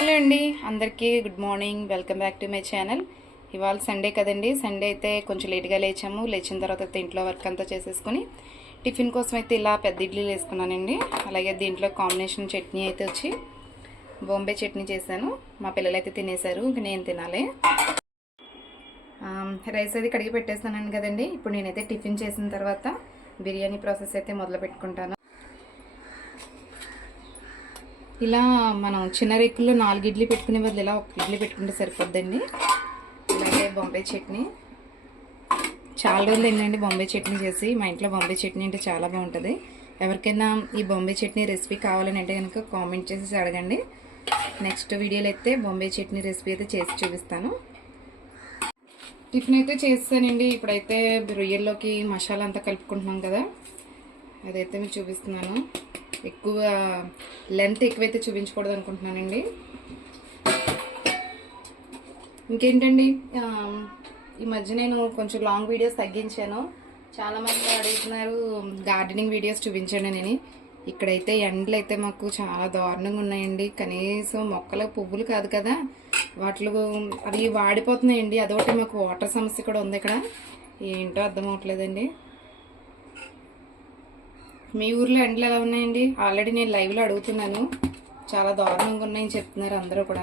Hello అండి, అందరికీ good morning. Welcome back to my channel. ఇవాళ సండే కదండి. సండే అయితే కొంచెం లేట్గా లేచాము. లేచిన తర్వాత అయితే ఇంట్లో వర్క్ అంతా చేసేసుకొని టిఫిన్ కోసం అయితే ఇలా పెద్ద ఇడ్లీలు వేసుకున్నానండి. అలాగే దీంట్లో కాంబినేషన్ చట్నీ అయితే వచ్చి బాంబే చట్నీ చేశాను. మా పిల్లలు అయితే తినేశారు, ఇంక నేను తినాలి. రైస్ అది కడిగి పెట్టేస్తాను కదండి. ఇప్పుడు నేనైతే టిఫిన్ చేసిన తర్వాత బిర్యానీ ప్రాసెస్ అయితే మొదలు పెట్టుకుంటాను. ఇలా మనం చిన్న రేకుల్లో 4 ఇడ్లీ పెట్టుకునే బదులు ఇలా 1 ఇడ్లీ పెట్టుకుంటే సరిపోద్దండి. అలాగే బాంబే చట్నీ చాలా రోజులు ఏంటండి బాంబే చట్నీ చేసి. మా ఇంట్లో బాంబే చట్నీ అంటే చాలా బాగుంటుంది. ఎవరికైనా ఈ బాంబే చట్నీ రెసిపీ కావాలని అంటే కనుక కామెంట్ చేసి అడగండి. నెక్స్ట్ వీడియోలో అయితే బాంబే చట్నీ రెసిపీ అయితే చేసి చూపిస్తాను. టిఫిన్ అయితే చేస్తానండి. ఇప్పుడైతే రొయ్యల్లోకి మసాలా అంతా కలుపుకుంటున్నాం కదా, అదైతే మీకు చూపిస్తున్నాను. ఎక్కువ లెంత్ ఎక్కువైతే చూపించకూడదు అనుకుంటున్నానండి. ఇంకేంటండి, ఈ మధ్య నేను కొంచెం లాంగ్ వీడియోస్ తగ్గించాను. చాలామంది అడుగుతున్నారు గార్డెనింగ్ వీడియోస్ చూపించండి నేను. ఇక్కడైతే ఎండలు అయితే మాకు చాలా దారుణంగా ఉన్నాయండి. కనీసం మొక్కల పువ్వులు కాదు కదా, వాటిలో అవి వాడిపోతున్నాయండి. అదొకటి మాకు వాటర్ సమస్య కూడా ఉంది ఇక్కడ. ఏంటో అర్థం అవట్లేదండి. మీ ఊర్లో ఎండలు ఎలా ఉన్నాయండి? ఆల్రెడీ నేను లైవ్లో అడుగుతున్నాను, చాలా దారుణంగా ఉన్నాయని చెప్తున్నారు అందరూ కూడా.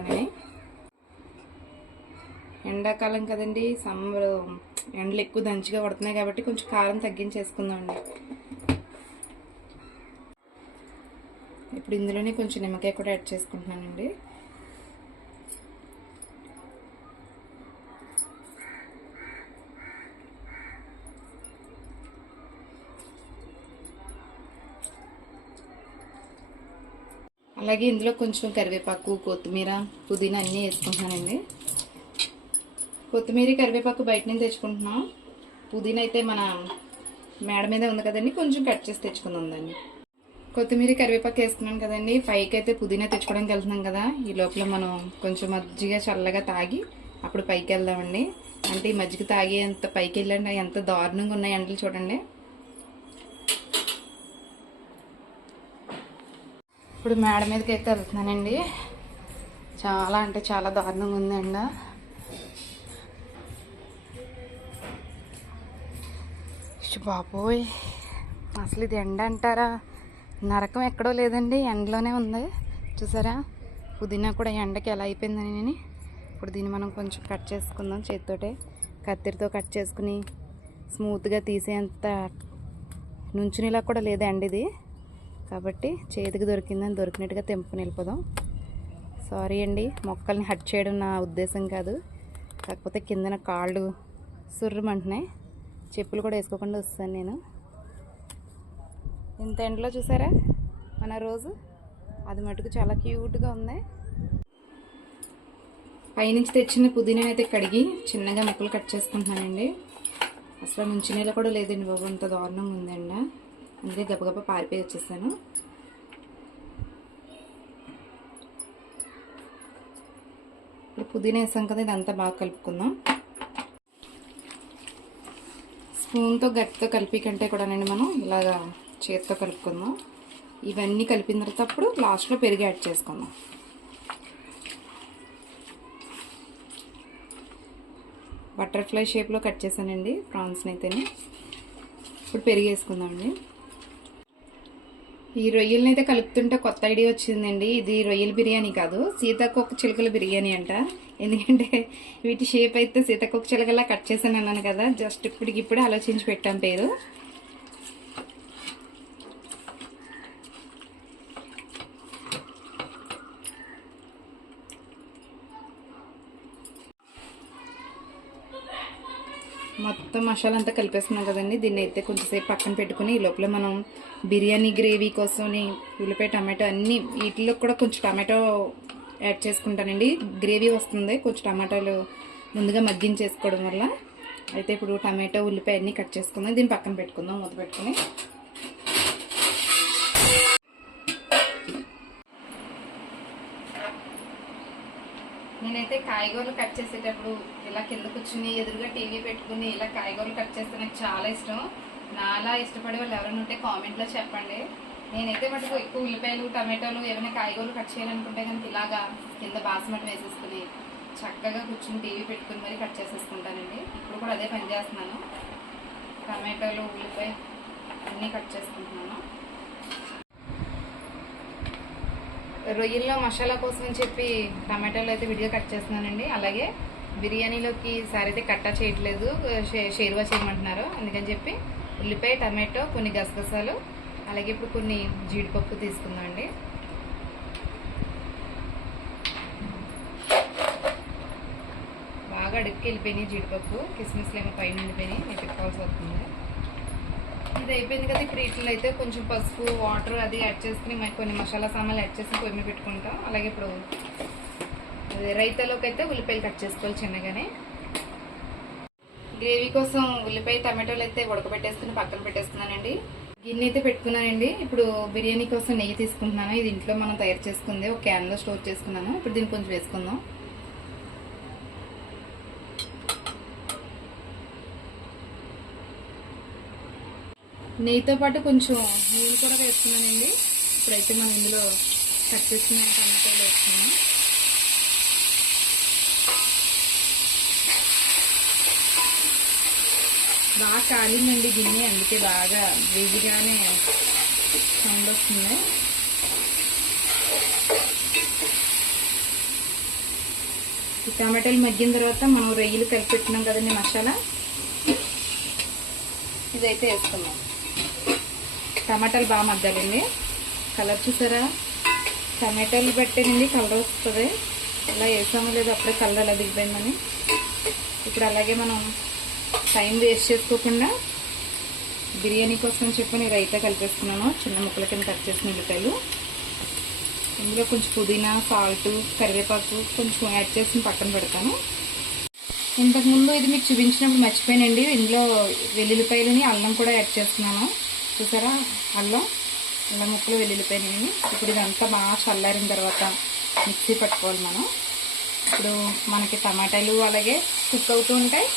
ఎండాకాలం కదండి, సమ్మర్ ఎండలు ఎక్కువ దంచిగా పడుతున్నాయి కాబట్టి కొంచెం కారం తగ్గించేసుకుందామండి. ఇప్పుడు ఇందులోనే కొంచెం నిమ్మకాయ కూడా యాడ్ చేసుకుంటున్నానండి. అలాగే ఇందులో కొంచెం కరివేపాకు, కొత్తిమీర, పుదీనా అన్నీ వేసుకుంటున్నానండి. కొత్తిమీర కరివేపాకు బయట నుంచి తెచ్చుకుంటున్నాం. పుదీనా అయితే మన మేడ మీద ఉంది కదండి, కొంచెం కట్ చేసి తెచ్చుకుందాం దాన్ని. కొత్తిమీర కరివేపాకు వేస్తున్నాను కదండి. పైకి అయితే పుదీనా తెచ్చుకోవడానికి వెళ్తున్నాం కదా, ఈ లోపల మనం కొంచెం మజ్జిగ చల్లగా తాగి అప్పుడు పైకి వెళ్దామండి. అంటే ఈ మజ్జిగ తాగి ఎంత పైకి వెళ్ళండి, ఎంత దారుణంగా ఉన్నాయి ఎండలు చూడండి. ఇప్పుడు మేడ మీదకి అయితే వెళ్తున్నానండి. చాలా అంటే చాలా దారుణంగా ఉంది ఎండ. బాబోయ్, అసలు ఇది ఎండ అంటారా? నరకం ఎక్కడో లేదండి, ఎండలోనే ఉంది. చూసారా పుదీనా కూడా ఎండకి ఎలా అయిపోయిందని. నేను ఇప్పుడు దీన్ని మనం కొంచెం కట్ చేసుకుందాం. చేతితోటే కత్తిరితో కట్ చేసుకుని స్మూత్గా తీసేంత నుంచునిలా కూడా లేదు ఎండ ఇది. కాబట్టి చేతికి దొరికినట్టుగా తెంపుకుని వెళ్ళిపోదాం. సారీ అండి, మొక్కల్ని హట్ చేయడం నా ఉద్దేశం కాదు. కాకపోతే కిందన కాళ్ళు సుర్రమంటున్నాయి. చెప్పులు కూడా వేసుకోకుండా వస్తాను నేను. ఇంత ఎండలో చూసారా మన రోజు, అది మటుకు చాలా క్యూట్గా ఉంది. పైనుంచి తెచ్చిన పుదీనా అయితే కడిగి చిన్నగా ముక్కలు కట్ చేసుకుంటున్నానండి. అసలు నుంచునేలా కూడా లేదండి బాబు, అంత దారుణంగా ఉందండి. అందుకే గబగబా పారిపోయి వచ్చేసాను. ఇప్పుడు పుదీనా వేసాం కదా, ఇదంతా బాగా కలుపుకుందాం. స్పూన్తో గట్టితో కలిపి కంటే కూడా మనం ఇలాగా చేతితో కలుపుకుందాం. ఇవన్నీ కలిపిన తర్వాత అప్పుడు లాస్ట్లో పెరుగు యాడ్ చేసుకుందాం. బటర్ఫ్లై షేప్లో కట్ చేశానండి ప్రాన్స్ని అయితేనే. ఇప్పుడు పెరుగు వేసుకుందామండి. ఈ రొయ్యలని అయితే కలుపుతుంటే కొత్త ఐడియా వచ్చిందండి. ఇది రొయ్యల బిర్యానీ కాదు, సీతాకోక చిలుకల బిర్యానీ అంట. ఎందుకంటే వీటి షేప్ అయితే సీతాకోక చిలుకలా కట్ చేశాను అన్నాను కదా, జస్ట్ ఇప్పటికిప్పుడే ఆలోచించి పెట్టాం పేరు. మొత్తం మసాలా అంతా కలిపేస్తున్నాం కదండి. దీన్ని అయితే కొంచెంసేపు పక్కన పెట్టుకుని ఈ లోపల మనం బిర్యానీ గ్రేవీ కోసం ఉల్లిపాయ, టమాటో అన్నీ వీటిలో కూడా కొంచెం టమాటో యాడ్ చేసుకుంటానండి. గ్రేవీ వస్తుంది కొంచెం టమాటాలు ముందుగా మగ్గించేసుకోవడం వల్ల. అయితే ఇప్పుడు టమాటో, ఉల్లిపాయ అన్నీ కట్ చేసుకుందాం. దీన్ని పక్కన పెట్టుకుందాం మూత పెట్టుకుని. నేనైతే కాయగూరలు కట్ చేసేటప్పుడు ఇలా కింద కూర్చుని ఎదురుగా టీవీ పెట్టుకుని ఇలా కాయగూరలు కట్ చేస్తే నాకు చాలా ఇష్టం. నాలా ఇష్టపడే వాళ్ళు ఎవరైనా ఉంటే కామెంట్లో చెప్పండి. నేనైతే మటుకు ఎక్కువ ఉల్లిపాయలు టమాటోలు ఏమైనా కాయగూరలు కట్ చేయాలనుకుంటే కనుక ఇలాగా కింద బాస్మతి వేసేసుకుని చక్కగా కూర్చుని టీవీ పెట్టుకుని మరీ కట్ చేసేసుకుంటానండి. ఇప్పుడు కూడా అదే పని చేస్తున్నాను. టమాటోలు ఉల్లిపాయ అన్నీ కట్ చేసుకుంటున్నాను. రొయ్యల్లో మసాలా కోసం అని చెప్పి టమాటాలు అయితే విడిగా కట్ చేస్తున్నానండి. అలాగే బిర్యానీలోకి ఈసారి అయితే కట్టా చేయట్లేదు, షేర్వా చేయమంటున్నారు. అందుకని చెప్పి ఉల్లిపాయ టమాటో కొన్ని గసగసాలు అలాగే ఇప్పుడు కొన్ని జీడిపప్పు తీసుకుందామండి. బాగా అడుక్కి వెళ్ళిపోయినాయి జీడిపప్పు, కిస్మిస్లు ఏమో పైన ఉండిపోయినాయి, నేను పెట్టుకోవాల్సి వస్తుంది. ఇది అయిపోయింది కదా. ఇప్పుడు వీటిలో అయితే కొంచెం పసుపు వాటర్ అది యాడ్ చేసుకుని కొన్ని మసాలా సామాన్లు యాడ్ చేసి పొయ్యి మీద పెట్టుకుంటాం. అలాగే ఇప్పుడు రైతాలోకి అయితే ఉల్లిపాయలు కట్ చేసుకోవాలి చిన్నగానే. గ్రేవీ కోసం ఉల్లిపాయ టమాటోలు అయితే ఉడకబెట్టేసుకుని పక్కన పెట్టేస్తున్నానండి. గిన్నె అయితే పెట్టుకున్నానండి. ఇప్పుడు బిర్యానీ కోసం నెయ్యి తీసుకుంటున్నాను. ఇది ఇంట్లో మనం తయారు చేసుకుంది, ఒక క్యాన్లో స్టోర్ చేసుకున్నాను. ఇప్పుడు దీన్ని కొంచెం వేసుకుందాం. నెయ్యితో పాటు కొంచెం నీళ్ళు కూడా వేసుకున్నానండి. ఇప్పుడైతే మనం ఇందులో కట్ చేసుకున్న టమాటాలు వేసుకున్నాం. బాగా కాలిందండి గిన్నె, అందుకే బాగా వేడిగానే సౌండ్ వస్తుంది. ఈ టమాటాలు మగ్గిన తర్వాత మనం రొయ్యలు కలిపి పెట్టినాం కదండి మసాలా, ఇదైతే వేసుకున్నాం. టమాటాలు బాగా మగ్గాలండి. కలర్ చూసారా, టమాటాలు పెట్టేనండి కలర్ వస్తుంది. అలా వేసామో లేదు అప్పుడే కలర్ అలా దిగిపోయిందని. ఇప్పుడు అలాగే మనం టైం వేస్ట్ చేసుకోకుండా బిర్యానీ కోసం చెప్పి నేను రైతా కలిపేసుకున్నాను. చిన్న ముక్కల కింద కట్ చేసిన ఉల్లిపాయలు, ఇందులో కొంచెం పుదీనా, సాల్ట్, కరివేపాకు కొంచెం యాడ్ చేసి పక్కన పెడతాను. ఇంతకుముందు ఇది మీకు చూపించినప్పుడు మర్చిపోయానండి, ఇందులో వెల్లుల్లిపాయలని అల్లం కూడా యాడ్ చేస్తున్నాను. చూసారా, అల్లం ముక్కలు వెల్లుల్లిపాయలని. ఇప్పుడు ఇదంతా బాగా చల్లారిన తర్వాత మిక్సీ పట్టుకోవాలి మనం. ఇప్పుడు మనకి టమాటాలు అలాగే కుక్ అవుతూ ఉంటాయి,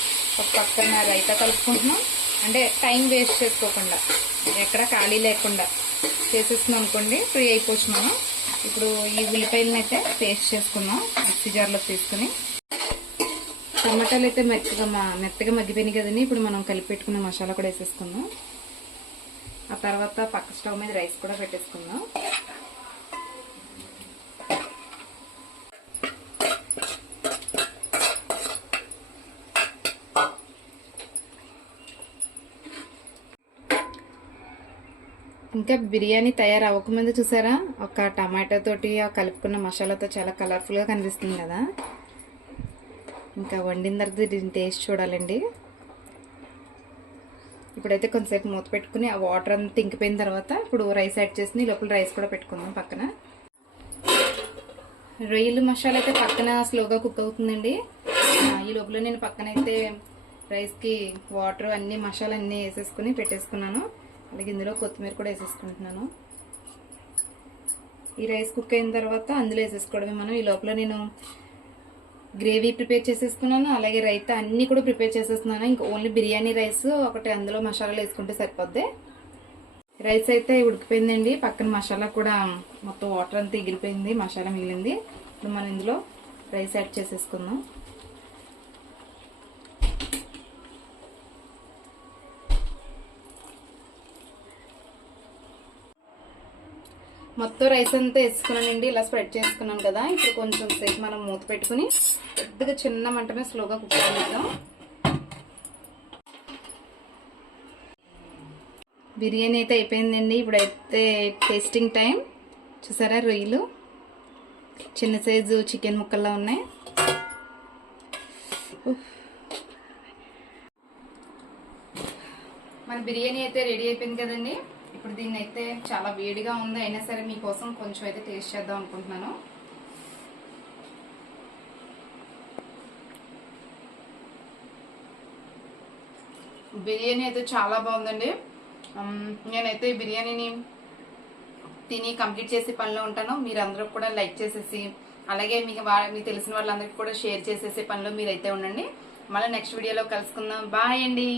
ఒక పక్కన రైతా కలుపుకుంటున్నాం. అంటే టైం వేస్ట్ చేసుకోకుండా ఎక్కడ ఖాళీ లేకుండా చేసేస్తున్నాం అనుకోండి, ఫ్రీ అయిపోవచ్చు మనం. ఇప్పుడు ఈ ఉల్లిపాయలను అయితే పేస్ట్ చేసుకున్నాం మిక్సీ జార్లో తీసుకుని. టమాటాలు అయితే మెత్తగా మగ్గిపోయినాయి కదండి. ఇప్పుడు మనం కలిపి పెట్టుకున్న మసాలా కూడా వేసేసుకుందాం. ఆ తర్వాత పక్క స్టవ్ మీద రైస్ కూడా పెట్టేసుకుందాం. ఇంకా బిర్యానీ తయారు అవ్వకముందు చూసారా, ఒక టమాటా తోటి ఆ కలుపుకున్న మసాలాతో చాలా కలర్ఫుల్గా కనిపిస్తుంది కదా. ఇంకా వండిన తర్వాత దీని టేస్ట్ చూడాలండి. ఇప్పుడైతే కొంతసేపు మూత పెట్టుకుని ఆ వాటర్ అంతా ఇంకిపోయిన తర్వాత ఇప్పుడు రైస్ యాడ్ చేసి లోపల రైస్ కూడా పెట్టుకుందాం పక్కన. రొయ్యలు మసాలా అయితే పక్కన స్లోగా కుక్ అవుతుందండి. ఈ లోపల నేను పక్కనైతే రైస్కి వాటర్ అన్ని మసాలా అన్నీ వేసేసుకుని పెట్టేసుకున్నాను. అలాగే ఇందులో కొత్తిమీర కూడా వేసేసుకుంటున్నాను. ఈ రైస్ కుక్ అయిన తర్వాత అందులో వేసేసుకోవడమే మనం. ఈ లోపల నేను గ్రేవీ ప్రిపేర్ చేసేసుకున్నాను, అలాగే రైతా అన్నీ కూడా ప్రిపేర్ చేసేస్తున్నాను. ఇంకా ఓన్లీ బిర్యానీ రైస్ ఒకటి అందులో మసాలాలు వేసుకుంటే సరిపోద్ది. రైస్ అయితే ఉడికిపోయిందండి. పక్కన మసాలా కూడా మొత్తం వాటర్ అంతా ఎగిరిపోయింది, మసాలా మిగిలింది. ఇప్పుడు మనం ఇందులో రైస్ యాడ్ చేసేసుకుందాం. మొత్తం రైస్ అంతా వేసుకున్నానండి, ఇలా స్ప్రెడ్ చేసుకున్నాను కదా. ఇప్పుడు కొంచెం సేపు మనం మూత పెట్టుకుని కొద్దిగా చిన్న మంట మీద స్లోగా కుక్ చేద్దాం. బిర్యానీ అయితే అయిపోయిందండి. ఇప్పుడైతే టేస్టింగ్ టైం. చూసారా, రొయ్యలు చిన్న సైజు చికెన్ ముక్కల్లా ఉన్నాయి. మన బిర్యానీ అయితే రెడీ అయిపోయింది కదండి. ఇప్పుడు దీన్ని అయితే చాలా వేడిగా ఉంది, అయినా సరే మీకోసం కొంచెం అయితే టేస్ట్ చేద్దాం అనుకుంటున్నాను. బిర్యానీ అయితే చాలా బాగుందండి. నేనైతే ఈ బిర్యానీని తిని కంప్లీట్ చేసి పనిలో ఉంటాను. మీరందరూ కూడా లైక్ చేసేసి అలాగే మీకు తెలిసిన వాళ్ళందరికీ కూడా షేర్ చేసేసే పనిలో మీరైతే ఉండండి. మళ్ళీ నెక్స్ట్ వీడియోలో కలుసుకుందాం. బాయ్ అండి.